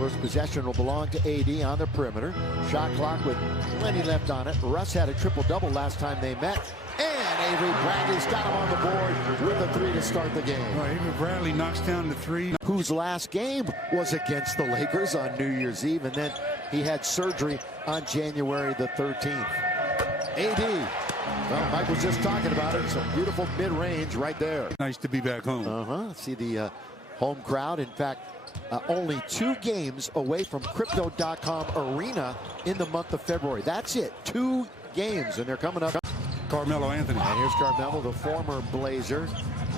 First possession will belong to AD on the perimeter. Shot clock with plenty left on it. Russ had a triple-double last time they met. And Avery Bradley's got him on the board with a three to start the game. Well, Avery Bradley knocks down the three. Whose last game was against the Lakers on New Year's Eve, and then he had surgery on January the 13th. AD, well, Mike was just talking about it. Some beautiful mid-range right there. Nice to be back home. See the home crowd. In fact, only 2 games away from Crypto.com Arena in the month of February. That's it. 2 games, and they're coming up. Carmelo Anthony. And here's Carmelo, the former Blazer.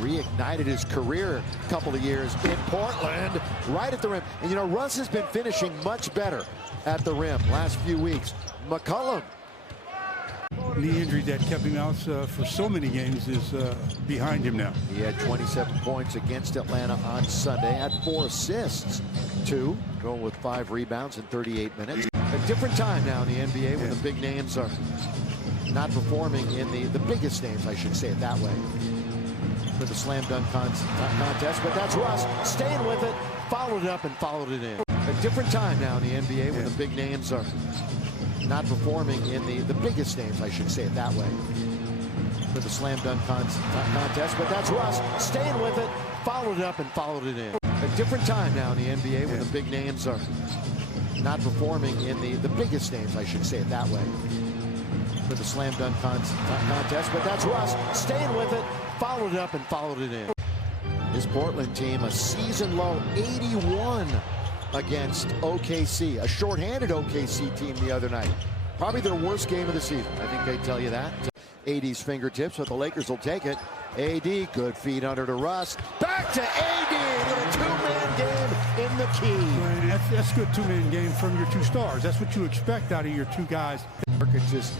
Reignited his career a couple of years in Portland, right at the rim. And, you know, Russ has been finishing much better at the rim last few weeks. McCollum. Knee injury that kept him out for so many games is behind him now. He had 27 points against Atlanta on Sunday, had 4 assists, 2, going with 5 rebounds in 38 minutes. A different time now in the NBA when the big names are not performing in the biggest names, I should say it that way, for the slam dunk contest. But that's Russ staying with it, followed it up and followed it in. A different time now in the NBA when the big names are not performing in the biggest names, I should say it that way, for the slam dunk contest. But that's Russ staying with it, followed it up and followed it in. A different time now in the NBA when the big names are not performing in the biggest names, I should say it that way, for the slam dunk contest. But that's Russ staying with it, followed it up and followed it in. This Portland team, a season low 81 against OKC, a shorthanded OKC team the other night. Probably their worst game of the season. I think they tell you that. AD's fingertips, but the Lakers will take it. AD, good feed under to Russ. Back to AD, little two-man game in the key. Right, that's a good two-man game from your 2 stars. That's what you expect out of your 2 guys. Nurkic just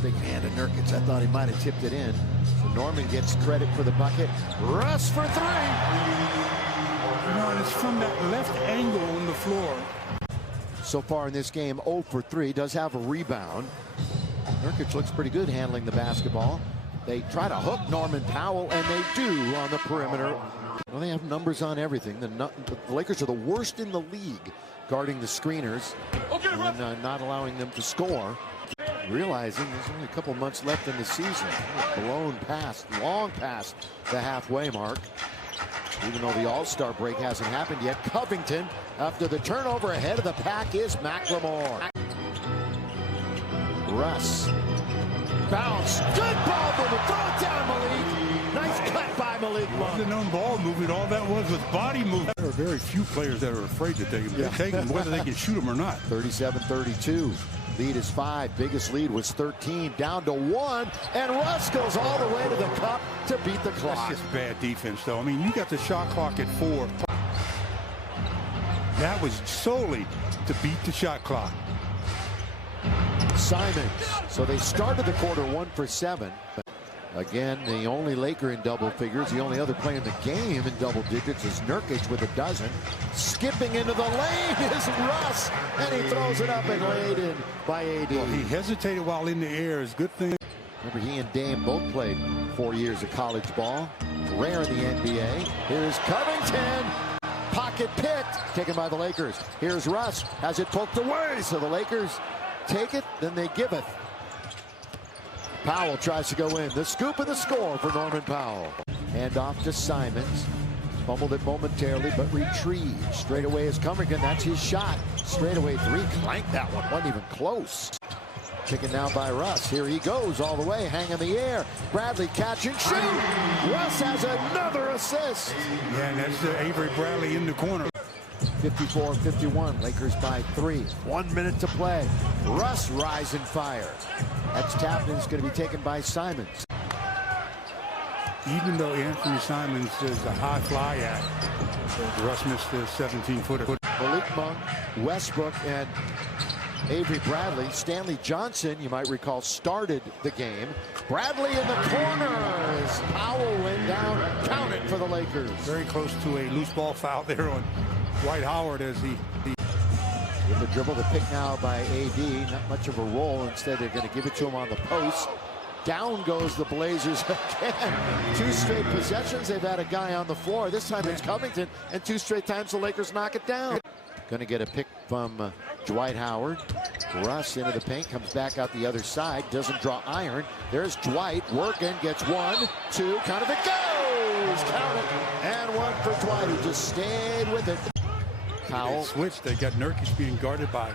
big hand of Nurkic. I thought he might have tipped it in. So Norman gets credit for the bucket. Russ for 3. You know, and it's from that left angle on the floor. So far in this game, 0 for 3. Does have a rebound. Nurkic looks pretty good handling the basketball. They try to hook Norman Powell, and they do on the perimeter. Well, they have numbers on everything. The Lakers are the worst in the league guarding the screeners and not allowing them to score. Realizing there's only a couple months left in the season. Blown past, long past the halfway mark. Even though the All-Star break hasn't happened yet. Covington, after the turnover ahead of the pack, is McLemore. Russ. Bounce. Good ball movement. Throw it down, Malik. Nice cut by Malik Monk. The known ball movement, all that was body movement. There are very few players that are afraid to take them. They take them whether they can shoot them or not. 37-32. Lead is 5. Biggest lead was 13. Down to 1. And Russ goes all the way to the cup to beat the clock. That's just bad defense, though. I mean, you got the shot clock at 4. That was solely to beat the shot clock. Simons. So they started the quarter 1 for 7. Again, the only Laker in double figures. The only other player in the game in double digits is Nurkic with a dozen. Skipping into the lane is Russ, and he throws it up and laid in by AD. Well, he hesitated while in the air. Is a good thing. Remember, he and Dame both played 4 years of college ball. Rare in the NBA. Here's Covington. Pocket picked. Taken by the Lakers. Here's Russ. Has it poked away. So the Lakers take it, then they give it. Powell tries to go in. The scoop and the score for Norman Powell. Hand off to Simons. Fumbled it momentarily, but retrieved. Straight away is Covington. That's his shot. Straight away 3. Clanked that one. Wasn't even close. Taken now by Russ. Here he goes all the way. Hang in the air. Bradley catch and shoot. Russ has another assist. Yeah, and that's Avery Bradley in the corner. 54-51. Lakers by 3. 1 minute to play. Russ rise and fire. That's tapped and it's going to be taken by Simons. Even though Anthony Simons is a high fly act, Russ missed the 17-footer. Malik Monk, Westbrook, and Avery Bradley. Stanley Johnson, you might recall, started the game. Bradley in the corner as Powell went down. Count it for the Lakers. Very close to a loose ball foul there on Dwight Howard as he with the dribble, the pick now by AD. Not much of a roll. Instead, they're going to give it to him on the post. Down goes the Blazers again. 2 straight possessions. They've had a guy on the floor. This time it's Covington, and 2 straight times the Lakers knock it down. Going to get a pick from Dwight Howard. Russ into the paint, comes back out the other side, doesn't draw iron. There's Dwight working, gets 1, 2, count of it goes! Count it, and 1 for Dwight, who just stayed with it. Powell. They switched. They got Nurkic being guarded by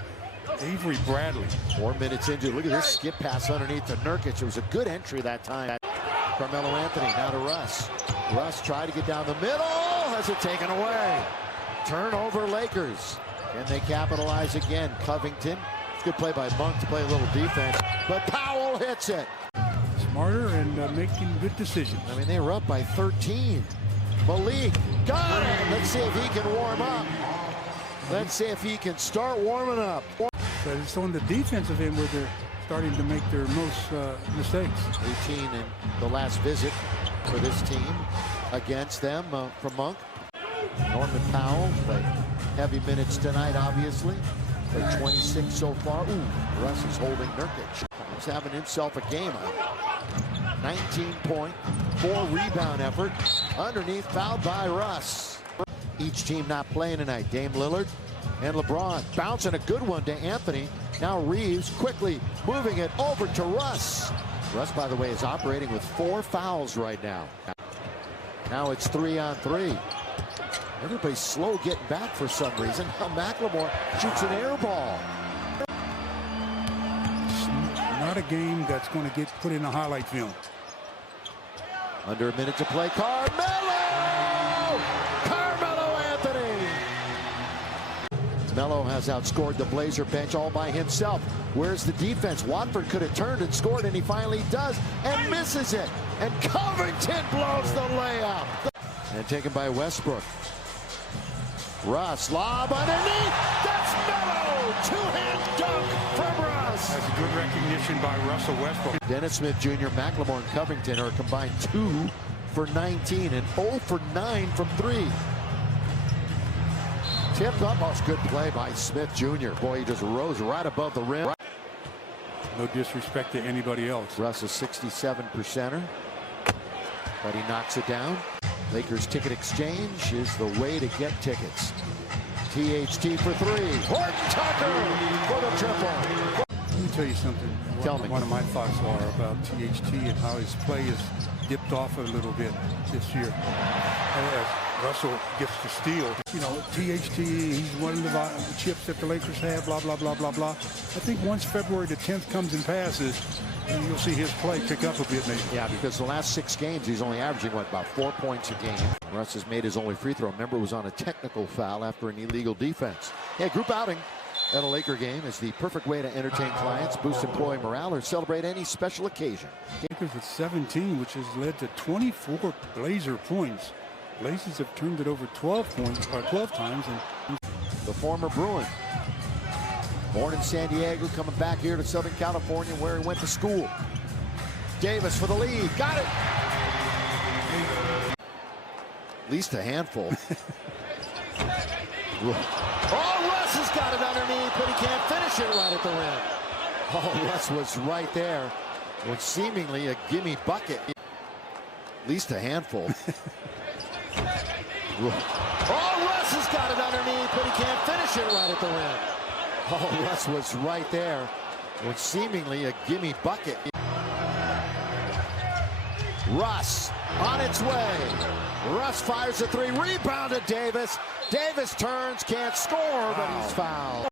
Avery Bradley. 4 minutes into, look at this skip pass underneath to Nurkic. It was a good entry that time. Carmelo Anthony now to Russ. Russ tried to get down the middle, has it taken away. Turnover Lakers. Can they capitalize again? Covington. It's a good play by Monk to play a little defense, but Powell hits it. Smarter and making good decisions. I mean, they were up by 13. Malik got it. Let's see if he can warm up. Let's see if he can start warming up. But it's on the defensive end where they're starting to make their most mistakes. 18 in the last visit for this team against them from Monk. Norman Powell played heavy minutes tonight, obviously. Played 26 so far. Ooh, Russ is holding Nurkic. He's having himself a game. 19-point, 4-rebound effort. Underneath, fouled by Russ. Each team not playing tonight. Dame Lillard and LeBron bouncing a good one to Anthony. Now Reeves quickly moving it over to Russ. Russ, by the way, is operating with 4 fouls right now. Now it's 3-on-3. Everybody's slow getting back for some reason. Now McLemore shoots an air ball. It's not a game that's going to get put in a highlight film. Under a minute to play. Carmelo Anthony. Melo has outscored the Blazer bench all by himself. Where's the defense? Watford could have turned and scored, and he finally does, and misses it. And Covington blows the layup. And taken by Westbrook. Russ, lob underneath. That's Melo. Two-hand dunk from Russ. That's a good recognition by Russell Westbrook. Dennis Smith Jr., McLemore, and Covington are combined 2 for 19 and 0 for 9 from 3. Tipped up. Oh, good play by Smith Jr. Boy, he just rose right above the rim. No disrespect to anybody else. Russ is 67%er, but he knocks it down. Lakers ticket exchange is the way to get tickets. THT for 3. Horton Tucker for the triple. Let me tell you something. Tell me. One of my thoughts are about THT and how his play has dipped off a little bit this year. As Russell gets the steal. You know, THT, he's one of the chips that the Lakers have, blah, blah, blah, blah, blah. I think once February the 10th comes and passes, you'll see his play pick up a bit, maybe. Yeah, because the last 6 games, he's only averaging, what, about 4 points a game. Russ has made his only free throw. Remember, it was on a technical foul after an illegal defense. Yeah, group outing at a Laker game is the perfect way to entertain clients, boost employee morale, or celebrate any special occasion. Lakers with 17, which has led to 24 Blazer points. Blazers have turned it over 12 times. And the former Bruin, born in San Diego, coming back here to Southern California where he went to school. Davis for the lead. Got it. At least a handful. Oh, Russ has got it underneath, but he can't finish it right at the rim. Oh, Russ was right there with seemingly a gimme bucket. At least a handful. Oh, Russ has got it underneath, but he can't finish it right at the rim. Oh, Russ was right there with seemingly a gimme bucket. Russ on its way. Russ fires a 3, rebounded Davis. Davis turns, can't score, but he's fouled.